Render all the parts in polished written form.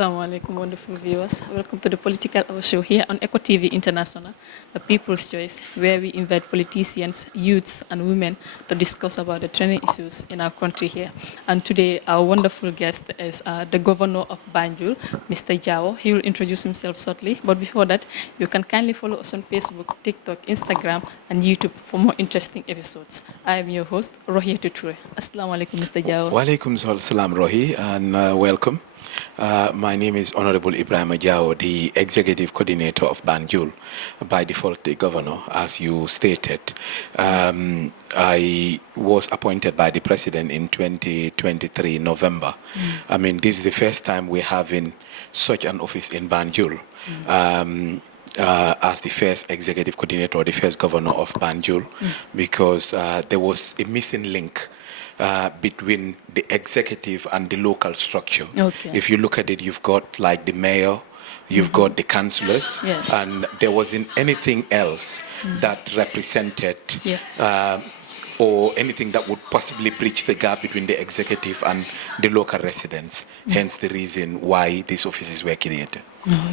Assalamu alaikum, wonderful viewers. Welcome to the Political Hour Show here on Eco TV International, the People's Choice, where we invite politicians, youths, and women to discuss about the trending issues in our country here. And today, our wonderful guest is the Governor of Banjul, Mr. Jao. He will introduce himself shortly. But before that, you can kindly follow us on Facebook, TikTok, Instagram, and YouTube for more interesting episodes. I am your host, Rohi Tuture. Assalamu alaikum, Mr. Jao. Wa alaikum salam, Rohi, and welcome. My name is Honorable Ibrahim Jao, the Executive Coordinator of Banjul, by default the Governor, as you stated. I was appointed by the President in 2023, November. I mean, this is the first time we're having such an office in Banjul. As the first executive coordinator or the first governor of Banjul, because there was a missing link between the executive and the local structure. Okay. If you look at it, you've got like the mayor, you've got the councillors, Yes. and there wasn't anything else that represented or anything that would possibly bridge the gap between the executive and the local residents. Hence the reason why these offices were created.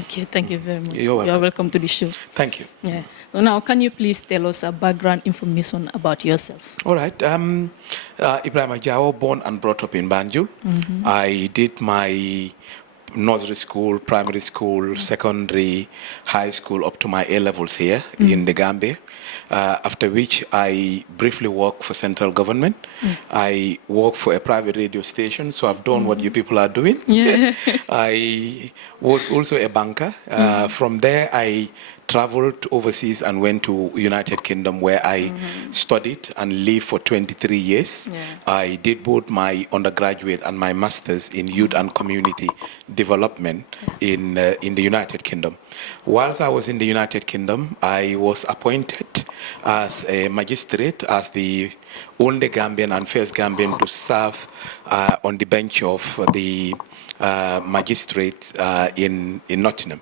Okay, thank you very much. You're welcome. You're welcome to the show. Thank you. Yeah. So now, can you please tell us a background information about yourself? All right. Ibrahim Ajao, born and brought up in Banjul. I did my nursery school, primary school, secondary, high school, up to my A-levels here in the Gambia. After which I briefly worked for central government. I worked for a private radio station, so I've done what you people are doing. Yeah. I was also a banker. From there, I traveled overseas and went to United Kingdom, where I studied and lived for 23 years. Yeah. I did both my undergraduate and my master's in youth and community development in the United Kingdom. Whilst I was in the United Kingdom, I was appointed as a magistrate, as the only Gambian and first Gambian to serve on the bench of the magistrates in Nottingham.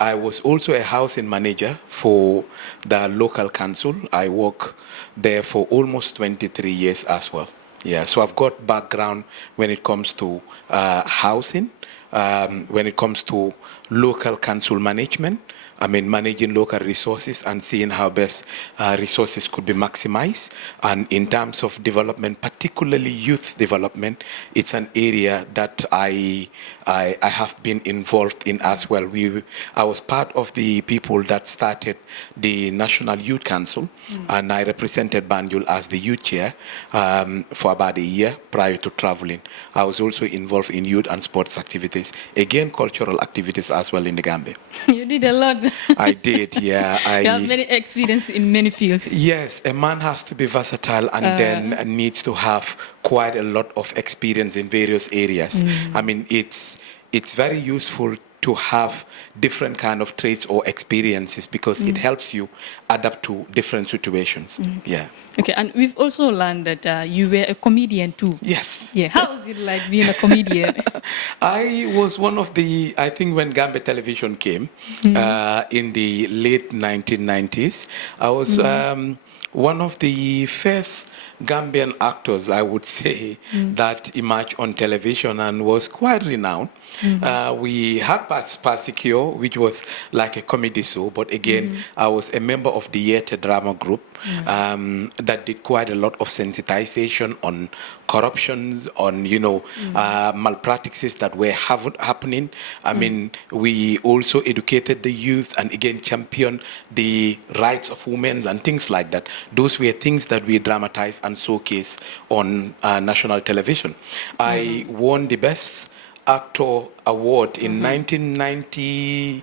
I was also a housing manager for the local council. I worked there for almost 23 years as well. Yeah, so I've got background when it comes to housing, when it comes to local council management. I mean, managing local resources and seeing how best resources could be maximized. And in terms of development, particularly youth development, it's an area that I have been involved in as well. I was part of the people that started the National Youth Council, and I represented Banjul as the youth chair for about a year prior to traveling. I was also involved in youth and sports activities, again, cultural activities as well in the Gambia. You did a lot. I did, yeah. You have many experience in many fields. Yes, a man has to be versatile and then needs to have quite a lot of experience in various areas. I mean, it's very useful to have different kind of traits or experiences because it helps you adapt to different situations. Yeah. Okay, and we've also learned that you were a comedian too. Yes. Yeah. How is it like being a comedian? I was one of the, I think when Gambia television came in the late 1990s, I was one of the first Gambian actors, I would say, that emerged on television and was quite renowned. We had Pasicchio, which was like a comedy show, but again, I was a member of the theater drama group that did quite a lot of sensitization on corruption, on, malpractices that were happening. I mean, we also educated the youth and again championed the rights of women and things like that. Those were things that we dramatized and showcased on national television. I won the Best Actor Award in 1994-5,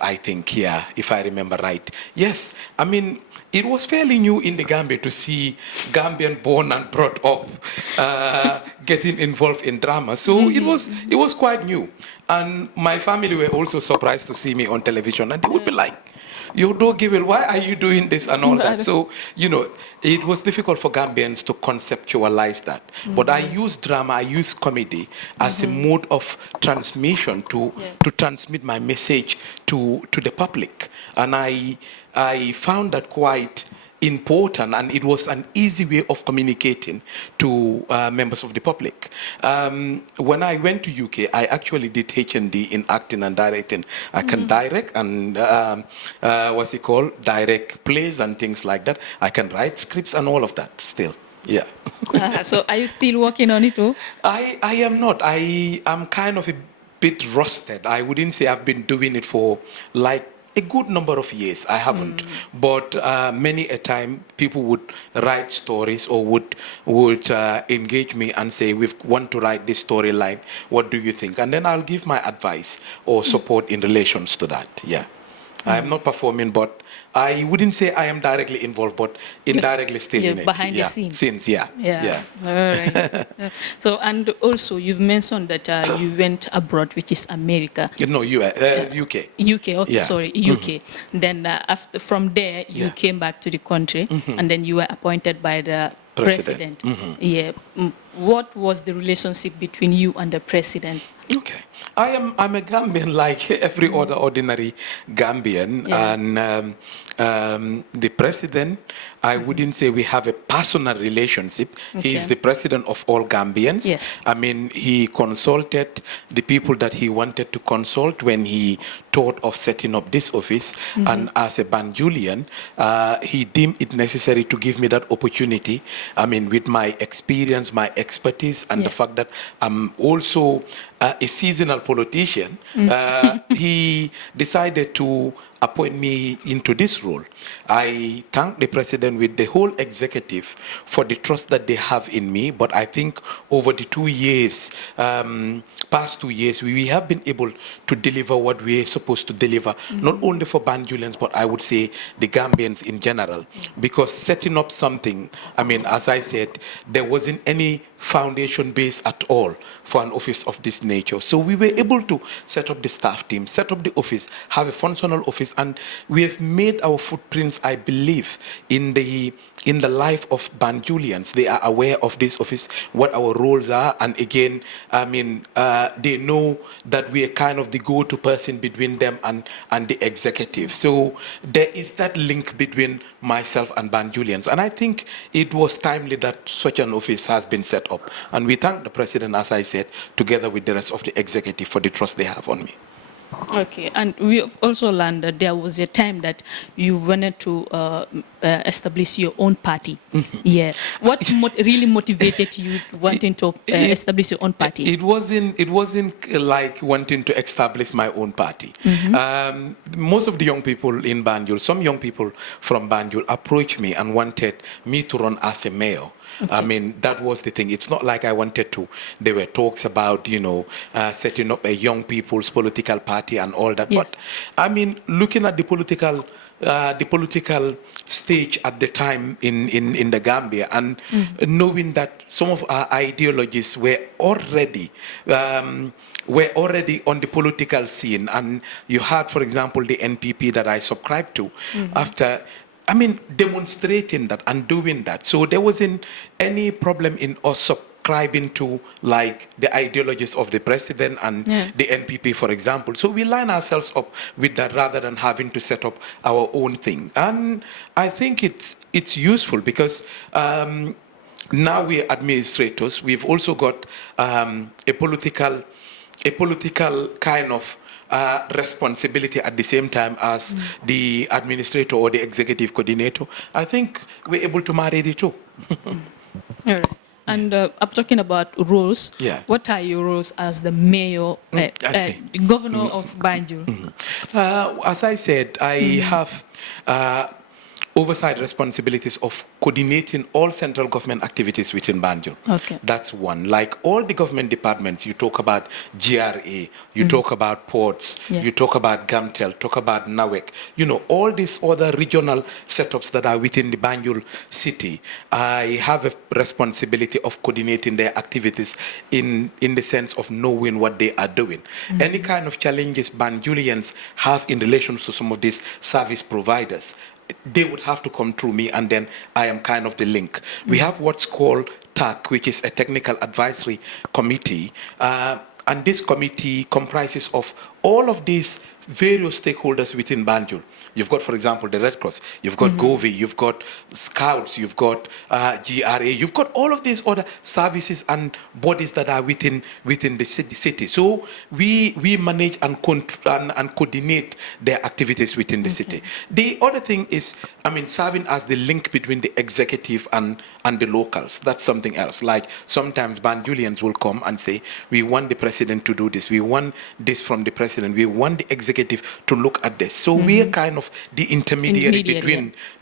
I think, yeah, if I remember right. Yes, I mean, it was fairly new in the Gambia to see Gambian born and brought up getting involved in drama. So it was quite new. And my family were also surprised to see me on television, and they would be like, "You don't give it, why are you doing this?" and all that. So, it was difficult for Gambians to conceptualize that. But I use drama, I use comedy as a mode of transmission to transmit my message to the public. And I found that quite important, and it was an easy way of communicating to members of the public. When I went to UK, I actually did HND in acting and directing. I can direct and what's it called? Direct plays and things like that. I can write scripts and all of that still. Yeah. So are you still working on it too? I am not. I am kind of a bit rusted. I wouldn't say I've been doing it for like a good number of years. I haven't. But many a time people would write stories or would engage me and say, we want to write this storyline. What do you think? And then I'll give my advice or support in relations to that. Yeah. I am not performing, but I wouldn't say I am directly involved, but indirectly still in it. Behind the scenes. Scenes, yeah. All right. So, and also you've mentioned that you went abroad, which is America. No, UK. UK, okay, Yeah. sorry, UK. Then after, from there, you came back to the country, and then you were appointed by the president. Yeah. What was the relationship between you and the president? Okay. I'm a Gambian like every other ordinary Gambian, and the president, I wouldn't say we have a personal relationship. Okay. He is the president of all Gambians. Yes. I mean, he consulted the people that he wanted to consult when he thought of setting up this office, and as a Banjulian, he deemed it necessary to give me that opportunity. I mean, with my experience, my expertise, and the fact that I'm also a seasonal politician, he decided to appoint me into this role. I thank the president with the whole executive for the trust that they have in me, but I think over the 2 years, past 2 years, we have been able to deliver what we're supposed to deliver, not only for Banjulians, but I would say the Gambians in general. Because setting up something, I mean, as I said, there wasn't any foundation base at all for an office of this nature. So we were able to set up the staff team, set up the office, have a functional office, and we have made our footprints, I believe, in the life of Banjulians. They are aware of this office, what our roles are, and again, I mean, they know that we are kind of the go-to person between them and the executive. So there is that link between myself and Banjulians, and I think it was timely that such an office has been set up. And we thank the president, as I said, together with the rest of the executive for the trust they have on me. Okay, and we have also learned that there was a time that you wanted to establish your own party. Yeah, what really motivated you wanting to establish your own party? It wasn't like wanting to establish my own party. Most of the young people in Banjul, some young people from Banjul approached me and wanted me to run as a mayor. Okay. I mean, that was the thing. It's not like I wanted to. There were talks about, setting up a young people's political party and all that. Yeah. But, I mean, looking at the political stage at the time in the Gambia, and knowing that some of our ideologies were already on the political scene. And you had, for example, the NPP that I subscribed to after, I mean, demonstrating that and doing that. So there wasn't any problem in us subscribing to like the ideologies of the president and the NPP, for example. So we line ourselves up with that rather than having to set up our own thing. And I think it's useful because now we're administrators. We've also got a political kind of responsibility at the same time as the administrator or the executive coordinator. I think we're able to marry the two. All right. And I'm talking about roles. Yeah. What are your roles as the mayor, the governor of Banjul? As I said, I have oversight responsibilities of coordinating all central government activities within Banjul. Okay. That's one. Like all the government departments, you talk about GRA, you talk about ports, you talk about Gamtel, talk about NAWEC, all these other regional setups that are within the Banjul city. I have a responsibility of coordinating their activities in the sense of knowing what they are doing. Any kind of challenges Banjulians have in relation to some of these service providers, they would have to come through me, and then I am kind of the link. We have what's called TAC, which is a technical advisory committee, and this committee comprises of all of these various stakeholders within Banjul. You've got, for example, the Red Cross, you've got Govi, you've got Scouts, you've got GRA, you've got all of these other services and bodies that are within the city. So we manage and coordinate their activities within the city. The other thing is, I mean, serving as the link between the executive and the locals. That's something else. Like sometimes Banjulians will come and say, we want the president to do this. We want this from the president. We want the executive to look at this. So we are kind of the intermediary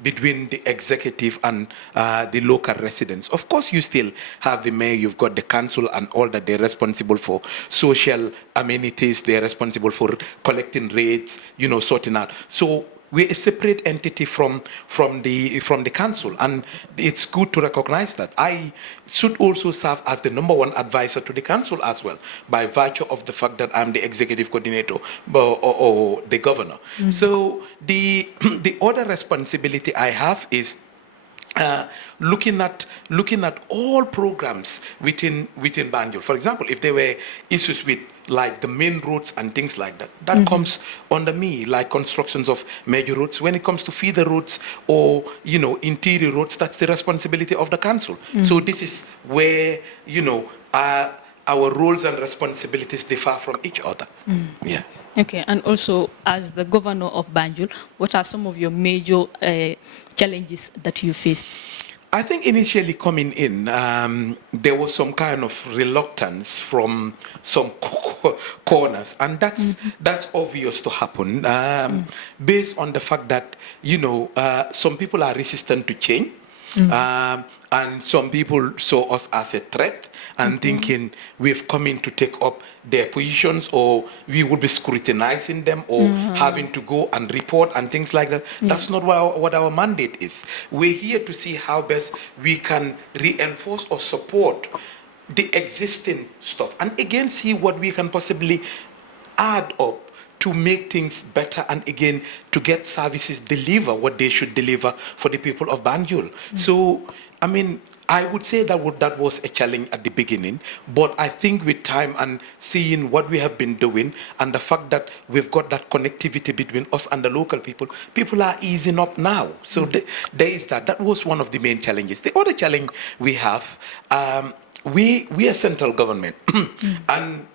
between the executive and the local residents. Of course, you still have the mayor, you've got the council and all that. They're responsible for social amenities. They're responsible for collecting rates, you know, sorting out. So we're a separate entity from the council, and it's good to recognize that. I should also serve as the #1 advisor to the council as well, by virtue of the fact that I'm the executive coordinator or the governor. So the other responsibility I have is looking at all programs within Banjul. For example, if there were issues with like the main roads and things like that, that comes under me, like constructions of major roads. When it comes to feeder roads or, you know, interior roads, that's the responsibility of the council. So this is where, you know, our roles and responsibilities differ from each other. Yeah. Okay, and also as the governor of Banjul, what are some of your major challenges that you faced? I think initially coming in, there was some kind of reluctance from some corners, and that's obvious to happen, based on the fact that, you know, some people are resistant to change, and some people saw us as a threat and thinking we've come in to take up their positions, or we will be scrutinizing them, or having to go and report and things like that. That's not what our mandate is. We're here to see how best we can reinforce or support the existing stuff, and again see what we can possibly add up to make things better, and again to get services deliver what they should deliver for the people of Banjul. So, I mean, I would say that was a challenge at the beginning, but I think with time and seeing what we have been doing and the fact that we've got that connectivity between us and the local people, people are easing up now. So there is that. That was one of the main challenges. The other challenge we have, we are central government, and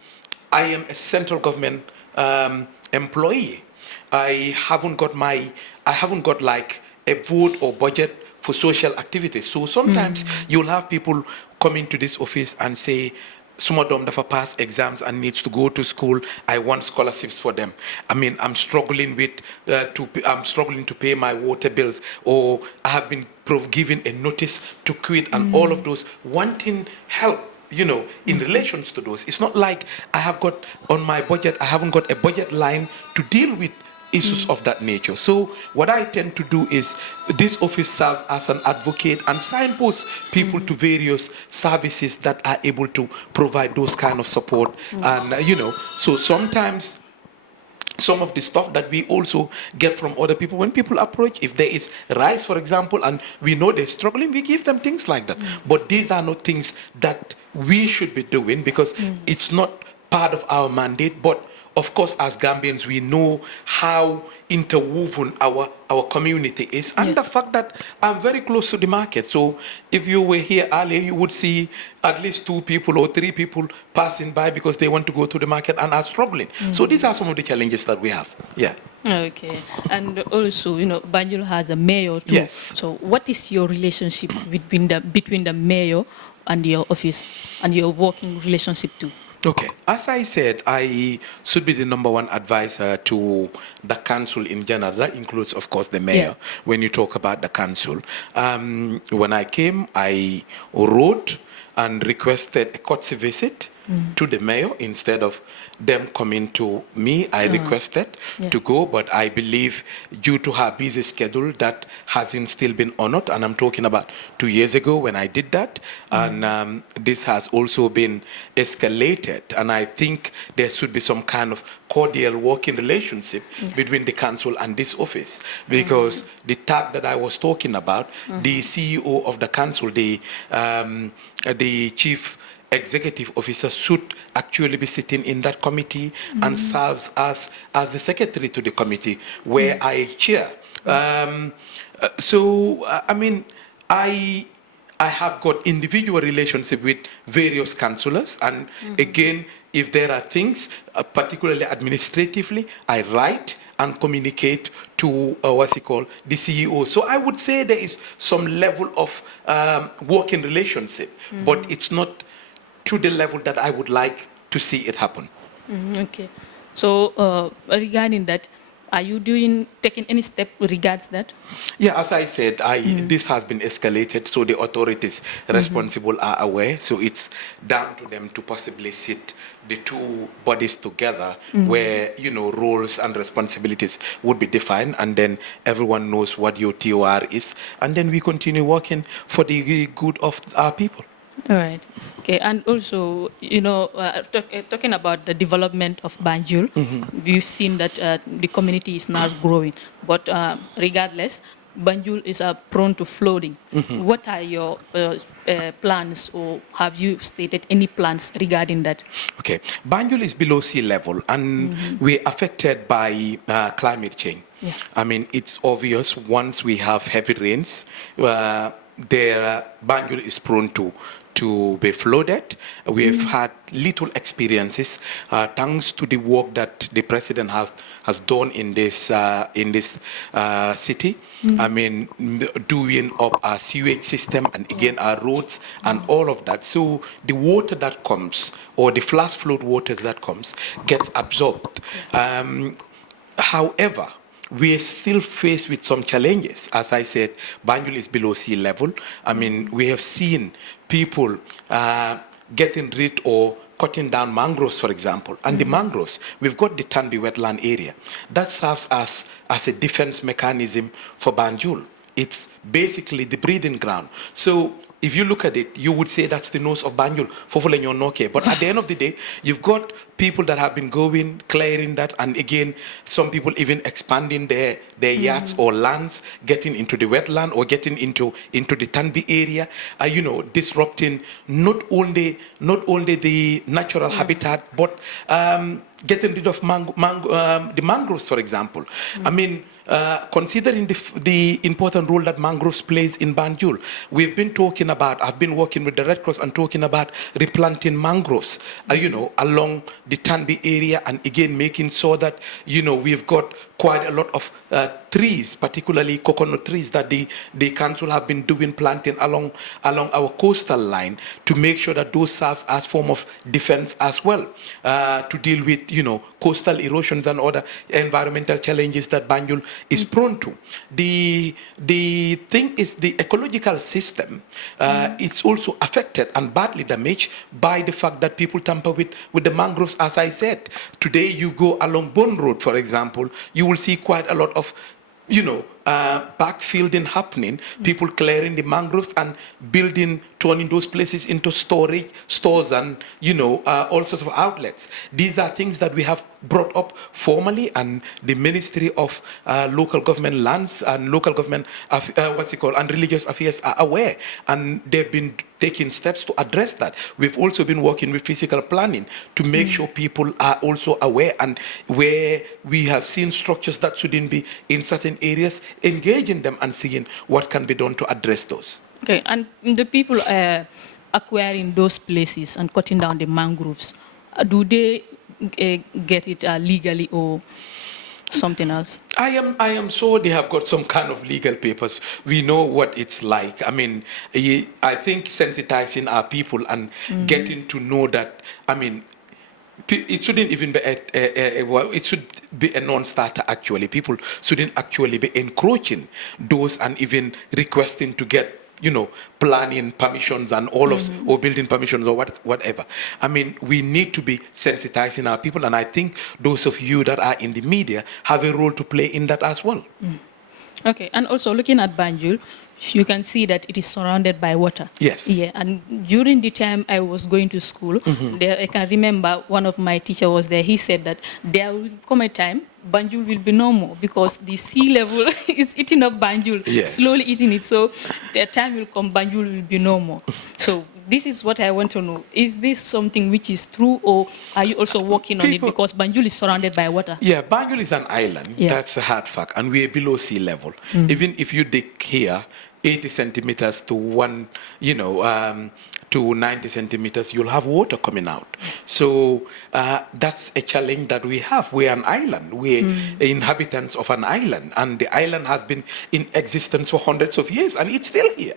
I am a central government employee. I haven't got like a vote or budget for social activities. So sometimes you'll have people come into this office and say, "Suma dom dafa pass exams and needs to go to school. I want scholarships for them. I mean, I'm struggling to pay my water bills, or I have been given a notice to quit," and all of those, wanting help, you know, in relations to those. It's not like I have got on my budget, I haven't got a budget line to deal with issues of that nature. So what I tend to do is, this office serves as an advocate and signposts people to various services that are able to provide those kind of support. And, you know, so sometimes some of the stuff that we also get from other people, when people approach, if there is rice, for example, and we know they're struggling, we give them things like that. But these are not things that we should be doing, because it's not part of our mandate. But of course, as Gambians, we know how interwoven our community is, and the fact that I'm very close to the market. So if you were here earlier, you would see at least 2 people or 3 people passing by because they want to go to the market and are struggling. So these are some of the challenges that we have. Yeah. Okay. And also, you know, Banjul has a mayor too. Yes. So what is your relationship between the mayor and your office, and your working relationship too? Okay. As I said, I should be the #1 advisor to the council in general. That includes, of course, the mayor, when you talk about the council. When I came, I wrote and requested a courtesy visit to the mayor instead of them coming to me. I requested to go, but I believe due to her busy schedule, that hasn't still been honored. And I'm talking about 2 years ago when I did that. And this has also been escalated. And I think there should be some kind of cordial working relationship between the council and this office. Because the tag that I was talking about, the CEO of the council, the chief executive officer should actually be sitting in that committee and serves as the secretary to the committee where I chair. I mean, I have got individual relationship with various councillors, and again, if there are things, particularly administratively, I write and communicate to the CEO. So I would say there is some level of working relationship, but it's not to the level that I would like to see it happen. Okay. So regarding that, are you taking any step regards that? Yeah, as I said, this has been escalated, so the authorities responsible are aware. So it's down to them to possibly sit the two bodies together, where roles and responsibilities would be defined, and then everyone knows what your TOR is, and then we continue working for the good of our people. All right. Okay, and also, talking about the development of Banjul, we've seen that the community is now growing. But regardless, Banjul is prone to flooding. What are your plans, or have you stated any plans regarding that? Okay, Banjul is below sea level, and we're affected by climate change. Yeah. I mean, it's obvious once we have heavy rains, Banjul is prone to be flooded. We have had little experiences thanks to the work that the president has done in this city. I mean, doing up our sewage system and again our roads and all of that. So the water that comes, or the flash flood waters that comes, gets absorbed. However, we are still faced with some challenges. As I said, Banjul is below sea level. I mean, we have seen people getting rid or cutting down mangroves, for example. And the mangroves, we've got the Tanbi wetland area. That serves as a defense mechanism for Banjul. It's basically the breeding ground. So if you look at it, you would say that's the nose of Banjul, but at the end of the day, you've got people that have been going, clearing that, and again, some people even expanding their yards or lands, getting into the wetland or getting into the Tanbi area, disrupting not only the natural habitat, but getting rid of the mangroves, for example. I mean, considering the important role that mangroves plays in Banjul, I've been working with the Red Cross and talking about replanting mangroves, along the Tanbi area, and again making sure that, we've got quite a lot of trees, particularly coconut trees, that the council have been doing planting along our coastal line, to make sure that those serves as form of defense as well, to deal with coastal erosions and other environmental challenges that Banjul is prone to. The thing is, the ecological system it's also affected and badly damaged by the fact that people tamper with the mangroves. As I said, today you go along Bone Road, for example, you will see quite a lot of backfielding happening, people clearing the mangroves and turning those places into stores and all sorts of outlets. These are things that we have brought up formally, and the Ministry of Local Government Lands and Local Government and Religious Affairs are aware, and they've been taking steps to address that. We've also been working with physical planning to make sure people are also aware, and where we have seen structures that shouldn't be in certain areas, engaging them and seeing what can be done to address those. Okay, and the people acquiring those places and cutting down the mangroves, do they get it legally or something else? I am sure they have got some kind of legal papers. We know what it's like. I mean, I think sensitizing our people and getting to know that, I mean, it shouldn't even be it should be a non-starter, actually. People shouldn't actually be encroaching those and even requesting to get planning permissions and all of, or building permissions or whatever. I mean, we need to be sensitizing our people, and I think those of you that are in the media have a role to play in that as well. Okay, and also looking at Banjul, you can see that it is surrounded by water. Yes. Yeah, and during the time I was going to school, I can remember one of my teachers was there. He said that there will come a time Banjul will be no more because the sea level is eating up Banjul, slowly eating it. So the time will come, Banjul will be no more. So this is what I want to know. Is this something which is true, or are you also working on it? Because Banjul is surrounded by water. Yeah, Banjul is an island. Yeah. That's a hard fact. And we're below sea level. Even if you dig here, 80 centimeters to to 90 centimeters, you'll have water coming out. So that's a challenge that we have. We're an island. We're inhabitants of an island. And the island has been in existence for hundreds of years, and it's still here.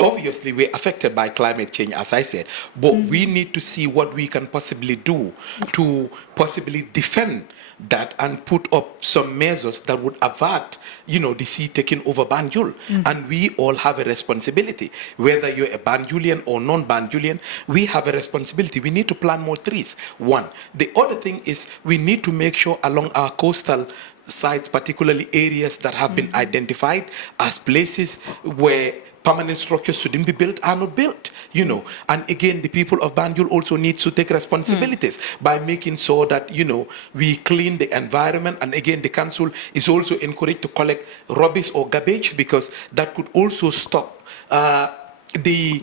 Obviously, we're affected by climate change, as I said, but we need to see what we can possibly do to possibly defend that and put up some measures that would avert, the sea taking over Banjul. And we all have a responsibility. Whether you're a Banjulian or non-Banjulian, we have a responsibility. We need to plant more trees, one. The other thing is we need to make sure along our coastal sites, particularly areas that have been identified as places where permanent structures shouldn't be built are not built, And again, the people of Banjul also need to take responsibilities by making sure that, we clean the environment. And again, the council is also encouraged to collect rubbish or garbage, because that could also stop the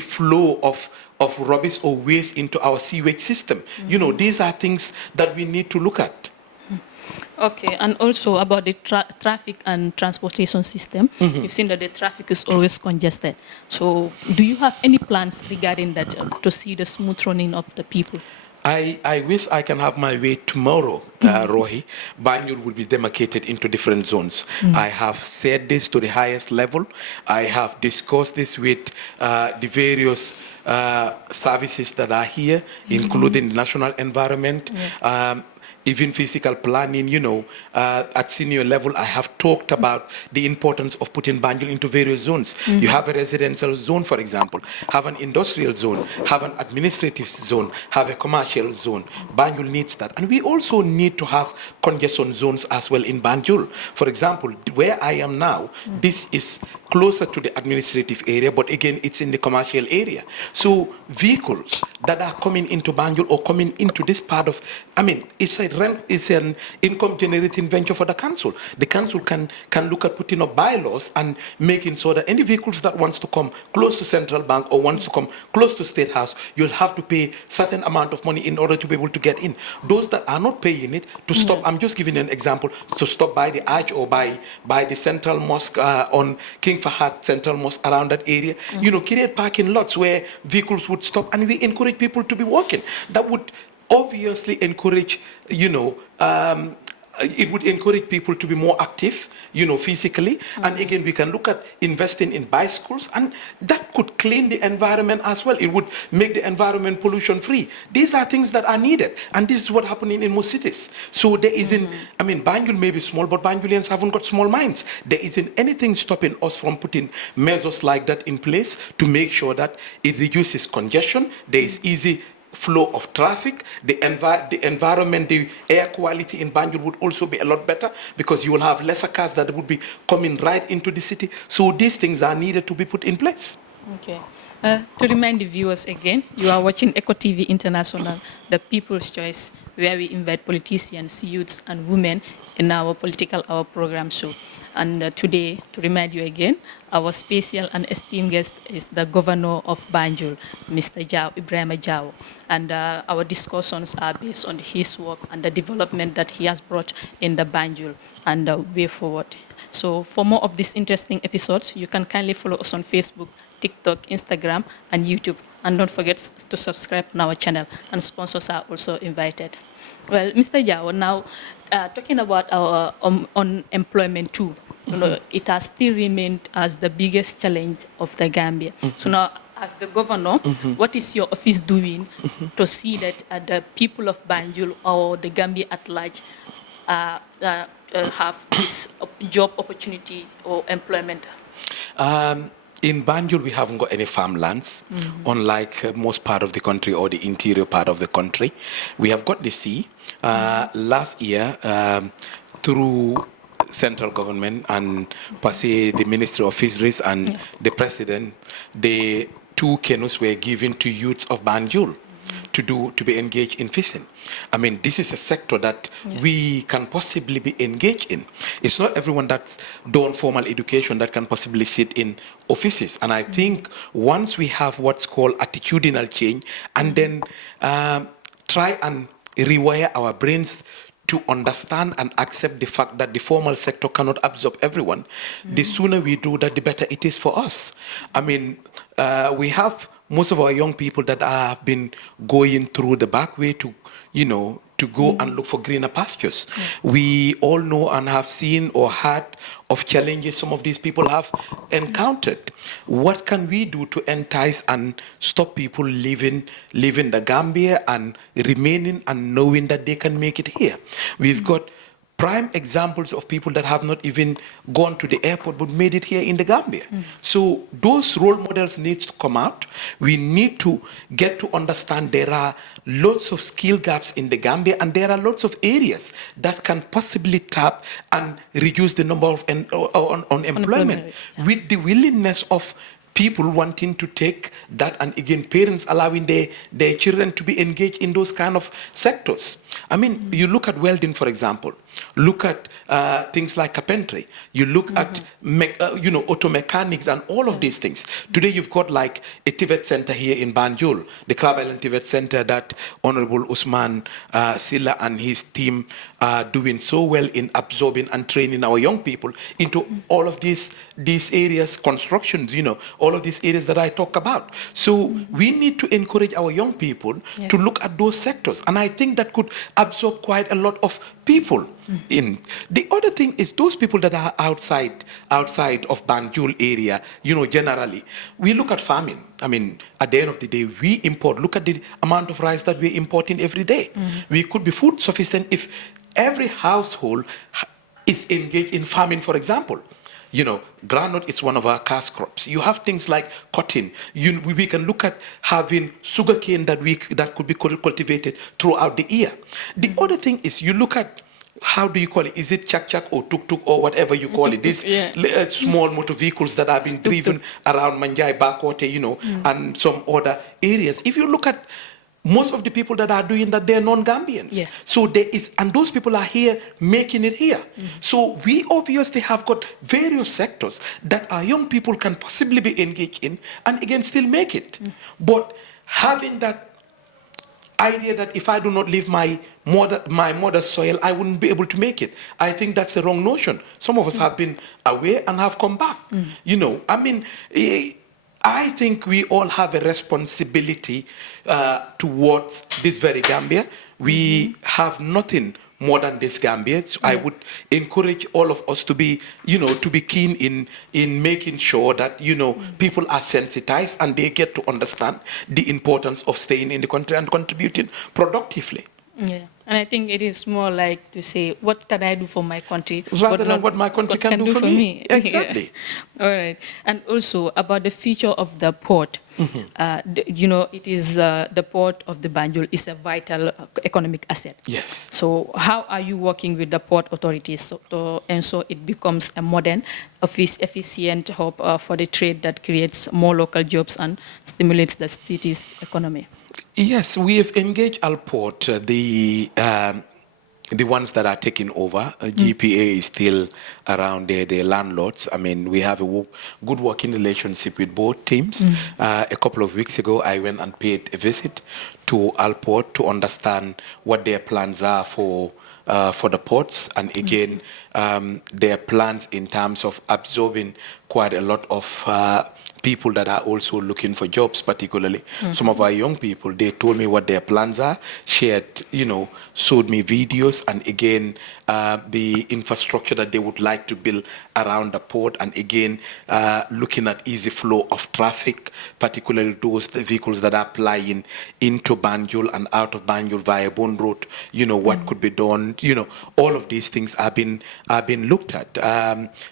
flow of rubbish or waste into our sewage system. These are things that we need to look at. Okay, and also about the traffic and transportation system, you've seen that the traffic is always congested. So do you have any plans regarding that to see the smooth running of the people? I wish I can have my way tomorrow, Rohi. Banjul will be demarcated into different zones. I have said this to the highest level. I have discussed this with the various services that are here, including the National Environment, even physical planning, at senior level, I have talked about the importance of putting Banjul into various zones. You have a residential zone, for example, have an industrial zone, have an administrative zone, have a commercial zone. Banjul needs that. And we also need to have congestion zones as well in Banjul. For example, where I am now, this is closer to the administrative area, but again, it's in the commercial area. So vehicles that are coming into Banjul or coming into this part of, it's an income-generating venture for the council. The council can look at putting up bylaws and making sure that any vehicles that wants to come close to Central Bank or wants to come close to State House, you'll have to pay certain amount of money in order to be able to get in. Those that are not paying it, to stop, I'm just giving an example, to stop by the Arch or by the Central Mosque on King Fahad Central Mosque around that area, create parking lots where vehicles would stop, and we encourage people to be walking. That would obviously encourage, it would encourage people to be more active, physically. And again, we can look at investing in bicycles, and that could clean the environment as well. It would make the environment pollution free. These are things that are needed. And this is what happening in most cities. So there isn't, Banjul may be small, but Banjulians haven't got small minds. There isn't anything stopping us from putting measures like that in place to make sure that it reduces congestion. There is easy flow of traffic, the environment, the air quality in Banjul would also be a lot better, because you will have lesser cars that would be coming right into the city. So these things are needed to be put in place. Okay. To remind the viewers again, you are watching Eco TV International, the People's Choice, where we invite politicians, youths, and women in our Political Hour program show. And today, to remind you again, our special and esteemed guest is the Governor of Banjul, Mr. Ibrahim Jao. And our discussions are based on his work and the development that he has brought in the Banjul and the way forward. So for more of these interesting episodes, you can kindly follow us on Facebook, TikTok, Instagram, and YouTube. And don't forget to subscribe on our channel, and sponsors are also invited. Well, Mr. Jao, now talking about our unemployment too, it has still remained as the biggest challenge of the Gambia. So now, as the governor, what is your office doing to see that the people of Banjul or the Gambia at large have this job opportunity or employment? In Banjul, we haven't got any farmlands, unlike most part of the country or the interior part of the country. We have got the sea. Last year, through central government and per se the Ministry of Fisheries and the President, the 2 canoes were given to youths of Banjul to be engaged in fishing. I mean, this is a sector that we can possibly be engaged in. It's not everyone that's done formal education that can possibly sit in offices. And I think once we have what's called attitudinal change, and then try and rewire our brains to understand and accept the fact that the formal sector cannot absorb everyone, the sooner we do that, the better it is for us. I mean, we have most of our young people that have been going through the back way to, to go and look for greener pastures. We all know and have seen or heard of challenges some of these people have encountered. What can we do to entice and stop people leaving the Gambia and remaining and knowing that they can make it here? We've got prime examples of people that have not even gone to the airport but made it here in the Gambia. So those role models need to come out. We need to get to understand there are lots of skill gaps in the Gambia, and there are lots of areas that can possibly tap and reduce the number of unemployment with the willingness of people wanting to take that, and again parents allowing their children to be engaged in those kind of sectors. I mean, you look at welding, for example. Look at things like carpentry. You look at auto mechanics and all of these things. Today you've got like a TVET center here in Banjul, the Crab Island TVET center that Honorable Usman Silla and his team are doing so well in absorbing and training our young people into all of these areas, constructions, all of these areas that I talk about. So we need to encourage our young people to look at those sectors. And I think that could absorb quite a lot of people in. The other thing is those people that are outside of Banjul area, generally, we look at farming. I mean, at the end of the day, we import. Look at the amount of rice that we're importing every day. We could be food sufficient if every household is engaged in farming, for example. Groundnut is one of our cash crops. You have things like cotton. We can look at having sugarcane that could be cultivated throughout the year. The other thing is you look at, how do you call it? Is it chak-chak or tuk-tuk or whatever you call it? These small motor vehicles that have been driven around Manjai, Bakote, and some other areas. If you look at most of the people that are doing that, they're non-Gambians. So and those people are here making it here. So we obviously have got various sectors that our young people can possibly be engaged in and again still make it. But having that idea that if I do not leave my mother's soil, I wouldn't be able to make it, I think that's the wrong notion. Some of us have been away and have come back. I mean, I think we all have a responsibility towards this very Gambia. We have nothing more than this Gambia. So I would encourage all of us to be, to be keen in making sure that, people are sensitized and they get to understand the importance of staying in the country and contributing productively. Yeah, and I think it is more like to say, what can I do for my country? Rather than what my country can do for me. Exactly. All right. And also about the future of the port. It is the port of the Banjul is a vital economic asset. Yes. So how are you working with the port authorities so it becomes a modern, efficient hub for the trade that creates more local jobs and stimulates the city's economy? Yes, we have engaged Alport, the ones that are taking over. GPA is still around there, the landlords. I mean, we have a good working relationship with both teams. A couple of weeks ago, I went and paid a visit to Alport to understand what their plans are for the ports, and again, their plans in terms of absorbing quite a lot of people that are also looking for jobs, particularly some of our young people. They told me what their plans are, shared, showed me videos, and again, the infrastructure that they would like to build around the port, and again, looking at easy flow of traffic, particularly the vehicles that are plying into Banjul and out of Banjul via Bone Road, what could be done, all of these things are being looked at.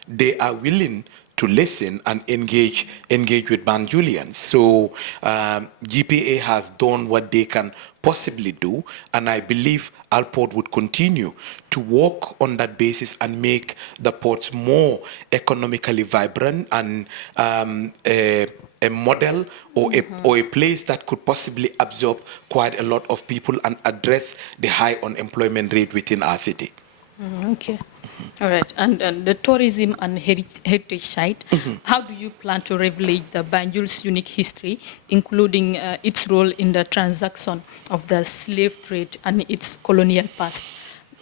They are willing to listen and engage with Banjulians. So GPA has done what they can possibly do, and I believe Alport would continue to work on that basis and make the ports more economically vibrant and a model or a place that could possibly absorb quite a lot of people and address the high unemployment rate within our city. Okay. All right. And the tourism and heritage site, how do you plan to reveal the Banjul's unique history, including its role in the transaction of the slave trade and its colonial past,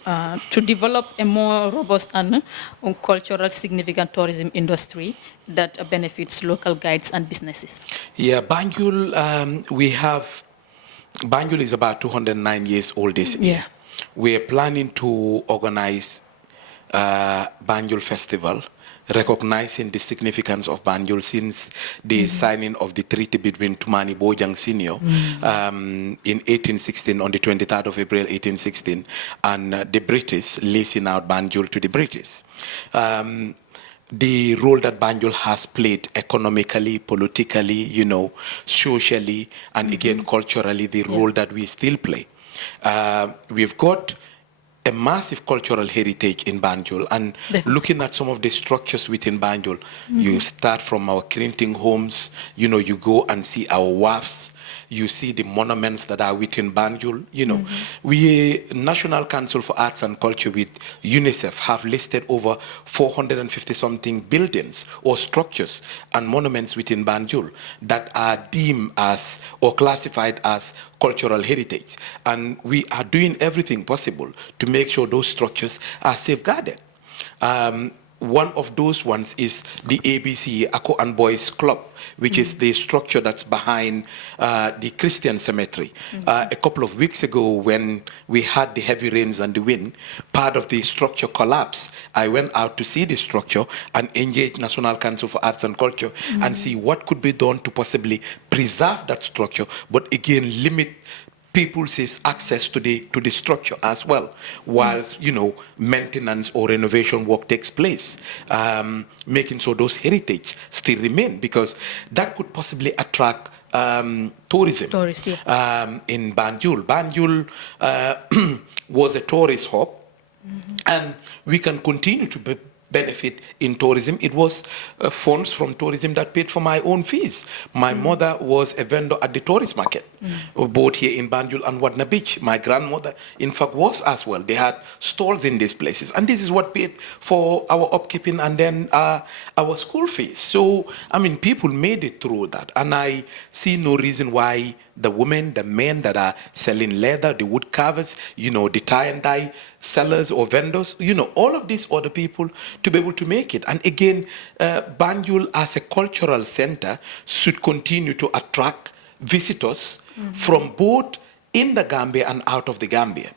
to develop a more robust and cultural significant tourism industry that benefits local guides and businesses? Yeah, Banjul, Banjul is about 209 years old this year. Yeah. We're planning to organize Banjul Festival, recognizing the significance of Banjul since the signing of the treaty between Tumani Bojang Senior in 1816, on the 23rd of April 1816, and the British leasing out Banjul to the British. The role that Banjul has played economically, politically, socially, and again culturally, the role that we still play. We've got a massive cultural heritage in Banjul, and looking at some of the structures within Banjul, you start from our printing homes, you go and see our wharfs, you see the monuments that are within Banjul. We, National Council for Arts and Culture with UNICEF, have listed over 450 something buildings or structures and monuments within Banjul that are deemed as or classified as cultural heritage. And we are doing everything possible to make sure those structures are safeguarded. One of those ones is the ABC, Ako and Boys Club, which is the structure that's behind the Christian cemetery. A couple of weeks ago, when we had the heavy rains and the wind, part of the structure collapsed. I went out to see the structure and engage National Council for Arts and Culture and see what could be done to possibly preserve that structure, but again limit people's access to the structure as well, whilst maintenance or renovation work takes place, making sure those heritage still remain, because that could possibly attract tourism. In Banjul. Banjul was a tourist hub, and we can continue to benefit in tourism. It was funds from tourism that paid for my own fees. My mother was a vendor at the tourist market, both here in Banjul and Wadna Beach. My grandmother, in fact, was as well. They had stalls in these places, and this is what paid for our upkeeping and then our school fees. So, I mean, people made it through that, and I see no reason why the women, the men that are selling leather, the wood carvers, the tie and dye sellers or vendors, all of these other people to be able to make it. And again, Banjul as a cultural center should continue to attract visitors from both in the Gambia and out of the Gambia.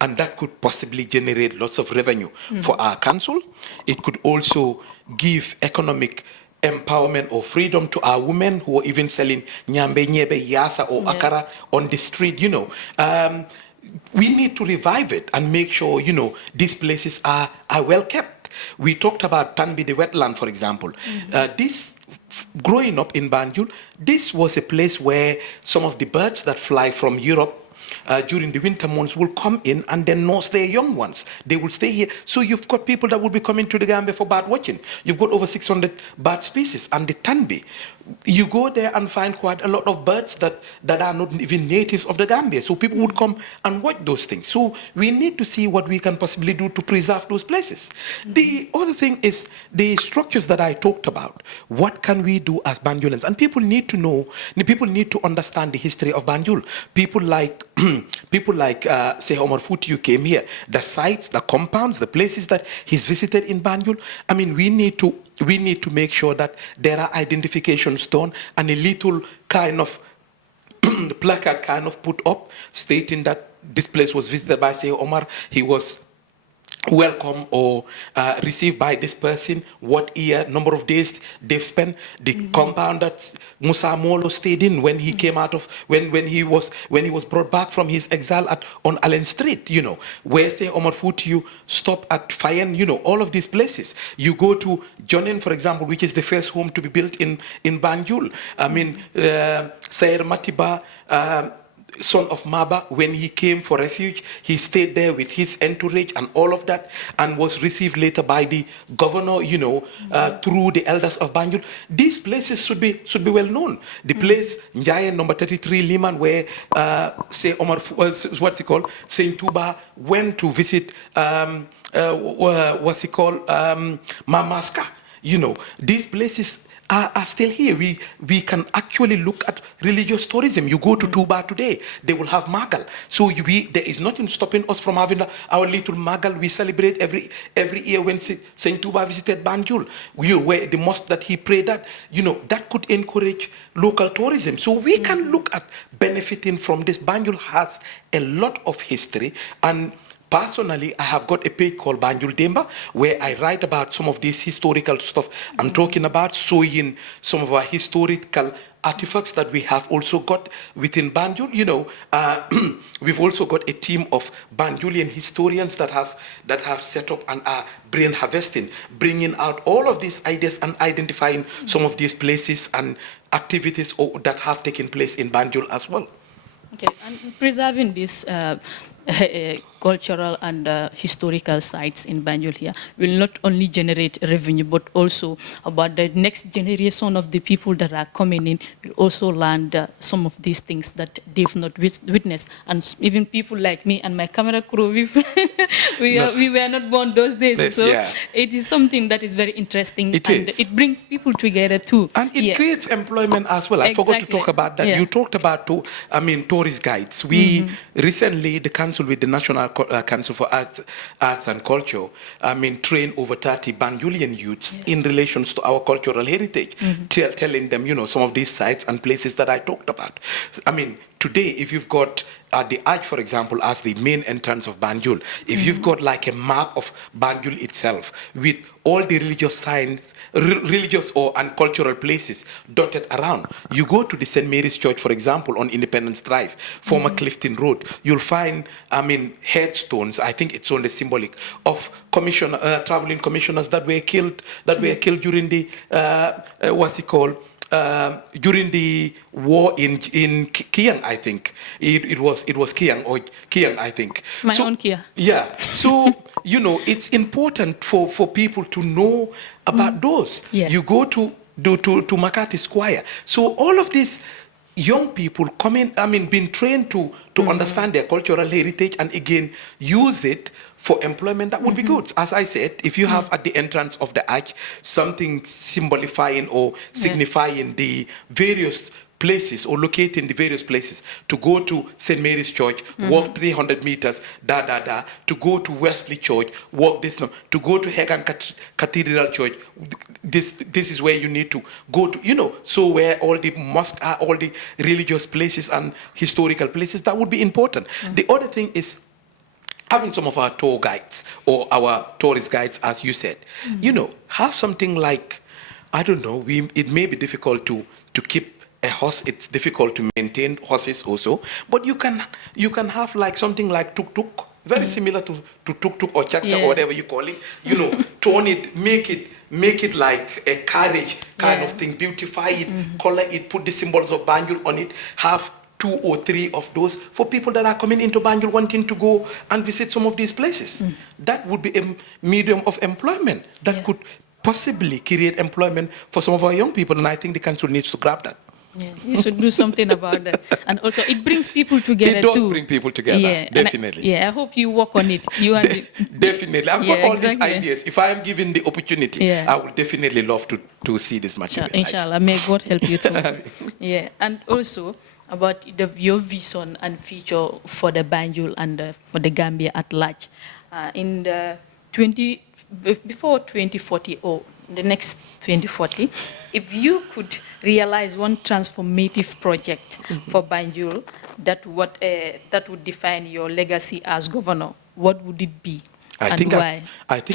And that could possibly generate lots of revenue for our council. It could also give economic empowerment or freedom to our women who are even selling nyambe, nyebe, yasa or akara on the street. We need to revive it and make sure, these places are well kept. We talked about Tanbi, the wetland, for example. Growing up in Banjul, this was a place where some of the birds that fly from Europe during the winter months will come in and then nurse their young ones. They will stay here. So you've got people that will be coming to the Gambia for bird watching. You've got over 600 bird species. And the Tanbi, you go there and find quite a lot of birds that are not even natives of the Gambia. So people would come and watch those things. So we need to see what we can possibly do to preserve those places. The other thing is the structures that I talked about. What can we do as Banjulans? And people need to know, people need to understand the history of Banjul. People like say Omar Foutiyou came here. The sites, the compounds, the places that he's visited in Banjul. I mean, we need to make sure that there are identifications done and a little kind of placard kind of put up stating that this place was visited by say Omar. He was welcome or received by this person, what year, number of days they've spent, the compound that Musa Molo stayed in when he came out of when he was brought back from his exile on Allen Street, where say Omar Foutiyou stopped at Fayen, all of these places. You go to Jonin, for example, which is the first home to be built in Banjul. I mean, Sayer Matiba, son of Maba, when he came for refuge, he stayed there with his entourage and all of that, and was received later by the governor, through the elders of Banjul. These places should be well known. The place, Njaye, number 33, Liman, where, say, what's it called? Saint Tuba went to visit, Mamaska. These places are still here. We can actually look at religious tourism. You go to Tuba today, they will have Magal. So there is nothing stopping us from having our little Magal. We celebrate every year when Saint Tuba visited Banjul, where the mosque that he prayed at. That could encourage local tourism. So we can look at benefiting from this. Banjul has a lot of history, and personally, I have got a page called Banjul Demba, where I write about some of this historical stuff. I'm talking about showing some of our historical artifacts that we have also got within Banjul. We've also got a team of Banjulian historians that have set up and are brain harvesting, bringing out all of these ideas and identifying some of these places and activities that have taken place in Banjul as well. Okay, and preserving this cultural and historical sites in Banjul here will not only generate revenue, but also about the next generation of the people that are coming in will also learn some of these things that they've not witnessed. And even people like me and my camera crew, we were not born those days. So it is something that is very interesting. It brings people together too. And it creates employment as well. I forgot to talk about that. You talked about, tourist guides. We recently, the council with the National Council for Arts and Culture, train over 30 Banjulian youths in relation to our cultural heritage, telling them, some of these sites and places that I talked about. Today, if you've got the Arch, for example, as the main entrance of Banjul, if you've got like a map of Banjul itself with all the religious signs, religious and cultural places dotted around, you go to the St. Mary's Church, for example, on Independence Drive, former Clifton Road, you'll find, headstones, I think it's on the symbolic, of traveling commissioners that were killed during the, during the war in Kiang, I think. It was Kiang, I think. My own Kia. Yeah. So, it's important for people to know about those. Yeah. You go to Makati Square. So all of these young people being trained to understand their cultural heritage and again use it for employment, that would be good. As I said, if you have at the entrance of the arch something symbolifying or signifying the various places or locating the various places, to go to St. Mary's Church, walk 300 meters, to go to Wesley Church, walk this, to go to Hagan Cathedral Church, this is where you need to go to, so where all the mosques are, all the religious places and historical places, that would be important. The other thing is having some of our tour guides or our tourist guides, as you said, have something like, I don't know, it may be difficult to keep a horse, it's difficult to maintain horses also, but you can have like something like tuk-tuk, very similar to tuk-tuk or chakta or whatever you call it, tone it, make it like a carriage kind of thing, beautify it, color it, put the symbols of Banjul on it, have 2 or 3 of those for people that are coming into Banjul wanting to go and visit some of these places. That would be a medium of employment that could possibly create employment for some of our young people, and I think the council needs to grab that. Yeah, you should do something about that. And also, it brings people together. It does bring people together, definitely. I hope you work on it. Definitely. I've got all these ideas. If I am given the opportunity, I would definitely love to see this material. Inshallah, may God help you too. And also, about your vision and future for the Banjul and for the Gambia at large. In the before 2040 or the next 2040, if you could realize one transformative project for Banjul that would define your legacy as governor, what would it be? I think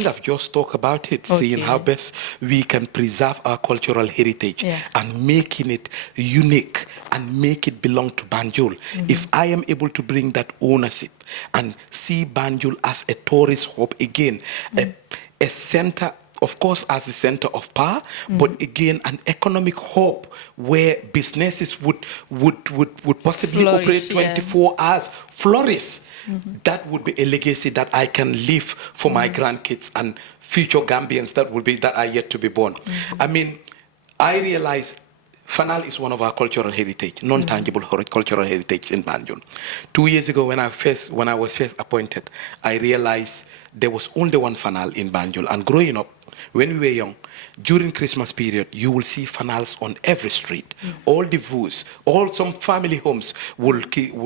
I've just talked about it, seeing how best we can preserve our cultural heritage and making it unique and make it belong to Banjul. If I am able to bring that ownership and see Banjul as a tourist hub again, a center of course, as the center of power, but again, an economic hub where businesses would possibly Flourish, operate 24 hours, flourish. That would be a legacy that I can leave for my grandkids and future Gambians that are yet to be born. I mean, I realize Fanal is one of our cultural heritage, non-tangible cultural heritage in Banjul. 2 years ago, when I was first appointed, I realized there was only one Fanal in Banjul. And growing up, when we were young, during Christmas period, you will see fanals on every street. All the views, some family homes will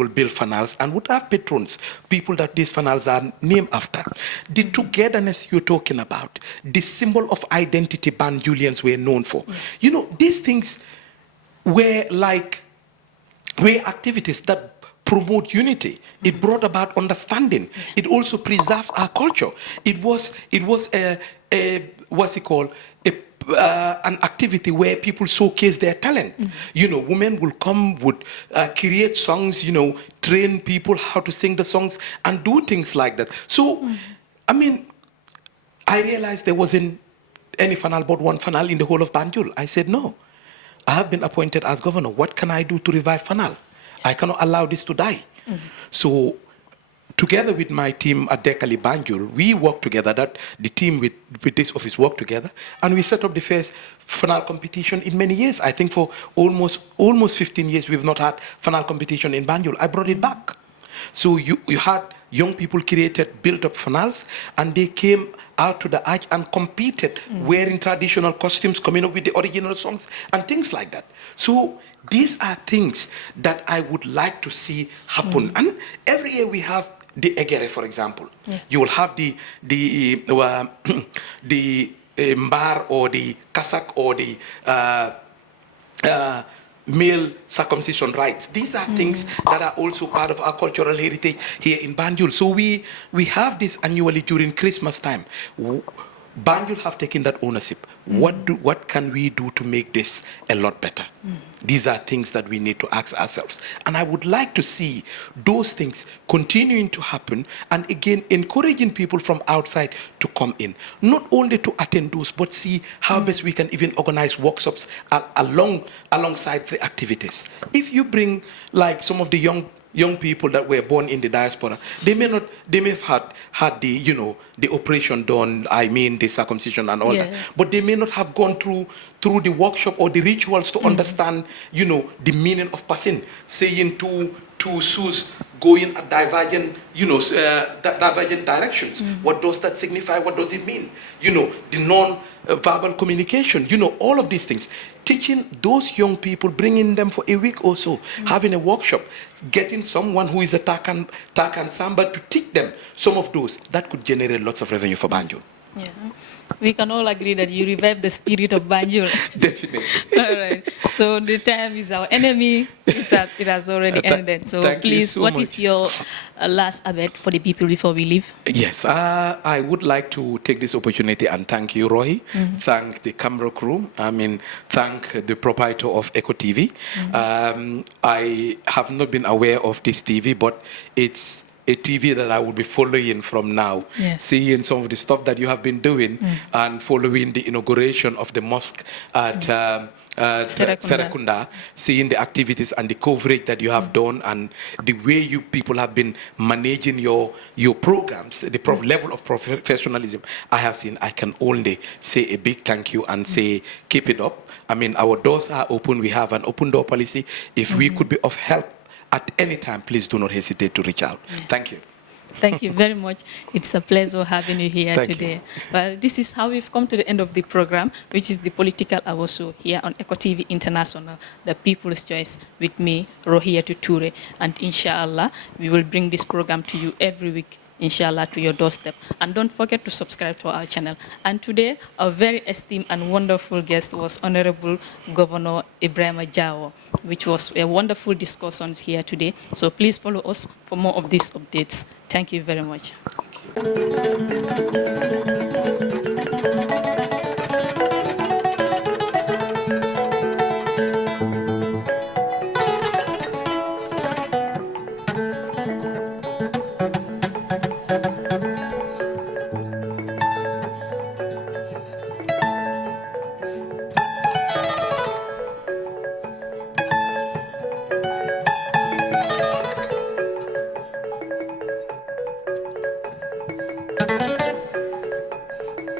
build fanals and would have patrons, people that these fanals are named after. The togetherness you're talking about, the symbol of identity Banjulians were known for. You know, these things were activities that promote unity. It brought about understanding. It also preserves our culture. It was what's it called? An activity where people showcase their talent. You know, women will come, would create songs, you know, train people how to sing the songs and do things like that. So, I mean, I realized there wasn't any fanal but one fanal in the whole of Banjul. I said, no, I have been appointed as governor. What can I do to revive fanal? I cannot allow this to die. So, together with my team at Dekali Banjul, we work together, that the team with this office work together, and we set up the first fanal competition in many years. I think for almost 15 years, we've not had fanal competition in Banjul. I brought it back. So you had young people built up fanals, and they came out to the arch and competed, wearing traditional costumes, coming up with the original songs, and things like that. So these are things that I would like to see happen. And every year we have the Egere, for example. You will have the Mbar or the Kasak or the male circumcision rites. These are things that are also part of our cultural heritage here in Banjul. So we have this annually during Christmas time. Banjul have taken that ownership. What can we do to make this a lot better? These are things that we need to ask ourselves. And I would like to see those things continuing to happen, and again, encouraging people from outside to come in. Not only to attend those, but see how best we can even organize workshops alongside the activities. If you bring like some of the young people that were born in the diaspora, they may have had the, you know, the operation done, I mean the circumcision and all that, but they may not have gone through the workshop or the rituals to understand, you know, the meaning of passing, saying two shoes going at divergent, you know, divergent directions. What does that signify? What does it mean? You know, the non-verbal communication, you know, all of these things. Teaching those young people, bringing them for a week or so, having a workshop, getting someone who is a Takan Samba to teach them some of those, that could generate lots of revenue for Banjul. Yeah. We can all agree that you revive the spirit of Banjul. Definitely. All right. So the time is our enemy. It has already ended. So please, what is your last abet for the people before we leave? Yes, I would like to take this opportunity and thank you, Roy. Thank the camera crew. I mean, thank the proprietor of Eco TV. I have not been aware of this TV, but it's a TV that I will be following from now, seeing some of the stuff that you have been doing and following the inauguration of the mosque at Serakunda, seeing the activities and the coverage that you have done and the way you people have been managing your programs, the level of professionalism I have seen. I can only say a big thank you and say keep it up. I mean, our doors are open. We have an open door policy. If we could be of help at any time, please do not hesitate to reach out. Thank you. Thank you very much. It's a pleasure having you here today. Well, this is how we've come to the end of the program, which is the Political Hour Show here on Eco TV International, the People's Choice, with me, Rohiyatu Toure. And inshallah, we will bring this program to you every week, inshallah, to your doorstep. And don't forget to subscribe to our channel. And today, our very esteemed and wonderful guest was Honorable Governor Ibrahim Jawo, which was a wonderful discussion here today. So please follow us for more of these updates. Thank you very much. Thank you.